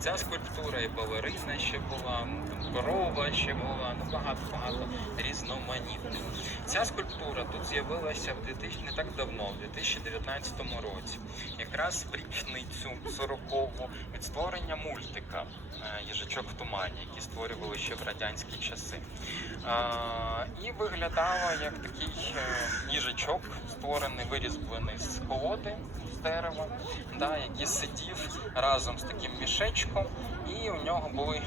ця скульптура, і балерина ще була, корова ще була, ну багато-багато різноманітних. Ця скульптура тут з'явилася в 2000, не так давно, в 2019 році. Якраз в річницю 40-го від створення мультика е, Їжачок в тумані, який створювали ще в радянські часи. І виглядала як такий е, їжачок, створений, вирізблений з колоди з дерева, да, який сидів разом з таким мішечком, і у нього були е,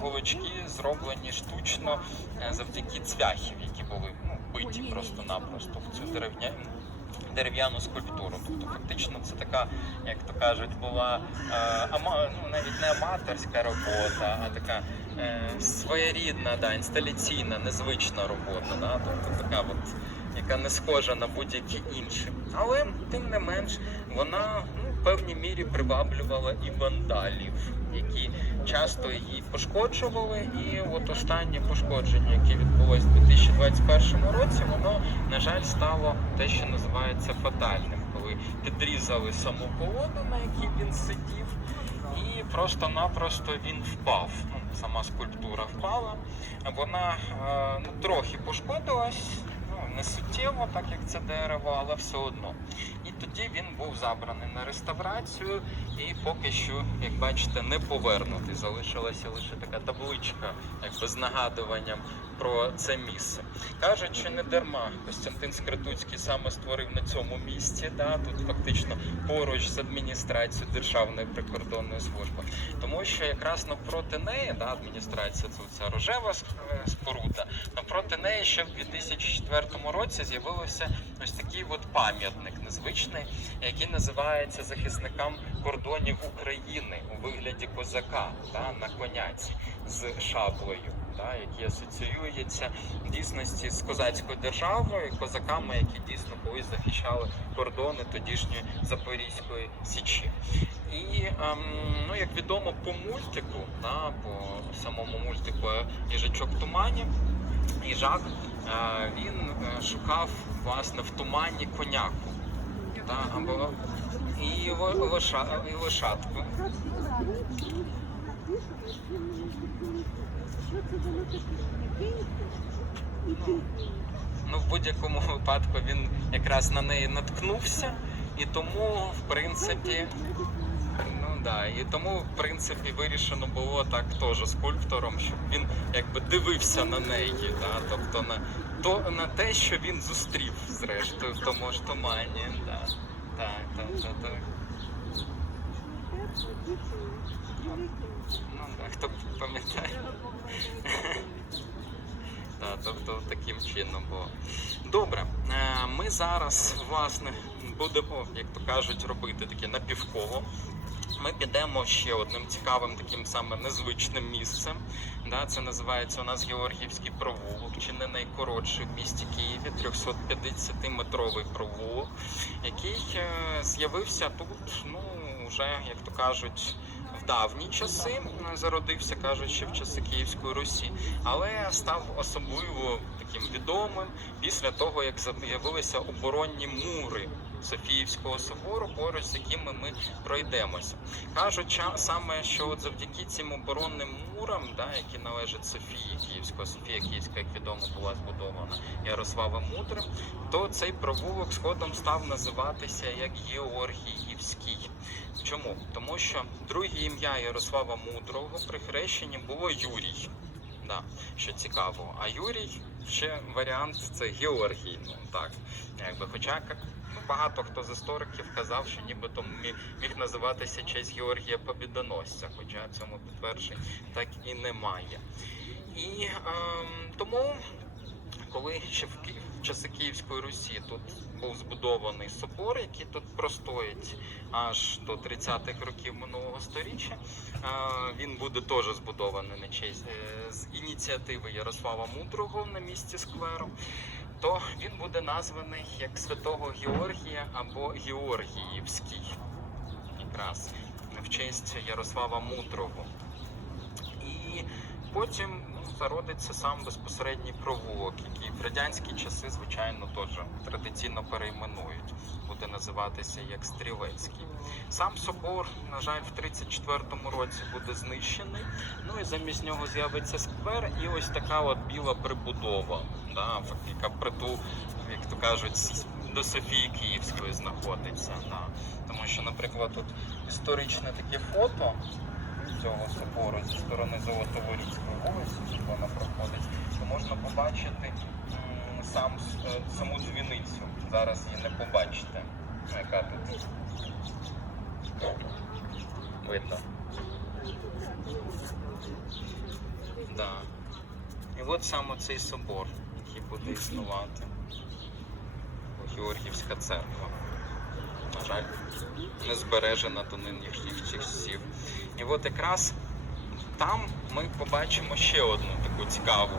голочки зроблені штучно е, завдяки цвяхів, які були ну, биті просто-напросто в цю деревняну. Дерев'яну скульптуру, тобто фактично це така, як то кажуть, була е, ама, ну, навіть не аматорська робота, а така е, своєрідна, да, інсталяційна, незвична робота, да, тобто така от, яка не схожа на будь-які інші. Але тим не менш вона ну, певній мірі приваблювала і вандалів, які часто її пошкоджували. І от останнє пошкодження, яке відбулося в 2021 році, воно, на жаль, стало те, що називається фатальним, коли підрізали саму колоду, на якій він сидів, і просто-напросто він впав. Ну, сама скульптура впала. Вона е, ну, трохи пошкодилась, не суттєво, так як це дерево, але все одно. І тоді він був забраний на реставрацію, і поки що, як бачите, не повернутий. Залишилася лише така табличка, якби з нагадуванням про це місце. Кажуть, що не дарма Костянтин Скритуцький саме створив на цьому місці, да, тут фактично поруч з адміністрацією Державної прикордонної служби. Тому що якраз навпроти неї, да, адміністрація це ця рожева е, споруда, навпроти неї ще в 2004 році з'явився ось такий от пам'ятник незвичний, який називається захисникам кордонів України у вигляді козака да, на коняці з шаблею, да, який асоціюється дійсності з козацькою державою, козаками, які дійсно колись захищали кордони тодішньої Запорізької січі. І ем, ну, як відомо по мультику, да, по самому мультику Їжачок в тумані, їжак е, він е, шукав власне в тумані коняку. Да, або і, ло- лоша, і лошадку. Ну, в будь-якому випадку він якраз на неї наткнувся, і тому, в принципі, да, і тому, в принципі, вирішено було так теж скульптором, щоб він якби дивився на неї, да, тобто на, то, на те, що він зустрів, зрештою, в тому ж тумані. Да. Так, так, так, так. Ну, да, хто пам'ятає. Так, тобто таким чином було. Добре, е, ми зараз власне будемо, як то кажуть, робити таке напівколо. Ми підемо ще одним цікавим таким саме незвичним місцем. Да, це називається у нас Георгіївський провулок, чи не найкоротший в місті Києві, 350-метровий провулок, який е, з'явився тут, ну вже як то кажуть, в давні часи е, зародився, кажуть, ще в часи Київської Русі, але став особливо таким відомим після того, як з'явилися оборонні мури Софіївського собору, поруч з якими ми пройдемося. Кажуть саме, що от завдяки цим оборонним мурам, да, які належать Софії Київського, Софія Київська, як відомо, була збудована Ярославом Мудрим, то цей провулок згодом став називатися як Георгіївський. Чому? Тому що друге ім'я Ярослава Мудрого при хрещенні було Юрій. Да, що цікаво. А Юрій ще варіант це Георгій. Ну так, якби, хоча багато хто з істориків казав, що нібито міг називатися честь Георгія Побідоносця, хоча цьому підтверджень так і немає. І ем, тому, коли ще в, Ки- в часи Київської Русі тут був збудований собор, який тут простоїть аж до 30-х років минулого століття, е, він буде теж збудований на честь е, з ініціативи Ярослава Мудрого на місці скверу. То він буде названий як Святого Георгія або Георгіївський, якраз в честь Ярослава Мудрого. І потім зародиться сам безпосередній провулок, який в радянські часи, звичайно, теж традиційно перейменують. Буде називатися як Стрілецький. Сам собор, на жаль, в 34-му році буде знищений. Ну і замість нього з'явиться сквер, і ось така от біла прибудова, да, яка притул, як то кажуть, до Софії Київської знаходиться. Да. Тому що, наприклад, тут історичне таке фото цього собору зі сторони Золотоворіцької вулиці, тут вона проходить, то можна побачити сам, е, саму дзвіницю. Зараз її не побачите. Яка тут видно. Да. І от саме цей собор, який буде існувати. Георгіївська церква. На жаль, не збережена до нинішніх часів. І от якраз там ми побачимо ще одну таку цікаву.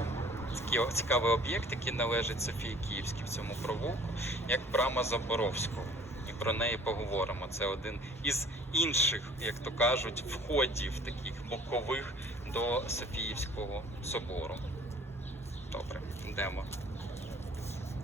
Цікавий об'єкт, який належить Софії Київській в цьому провулку, як брама Заборовського. І про неї поговоримо. Це один із інших, як то кажуть, входів таких бокових до Софіївського собору. Добре, йдемо.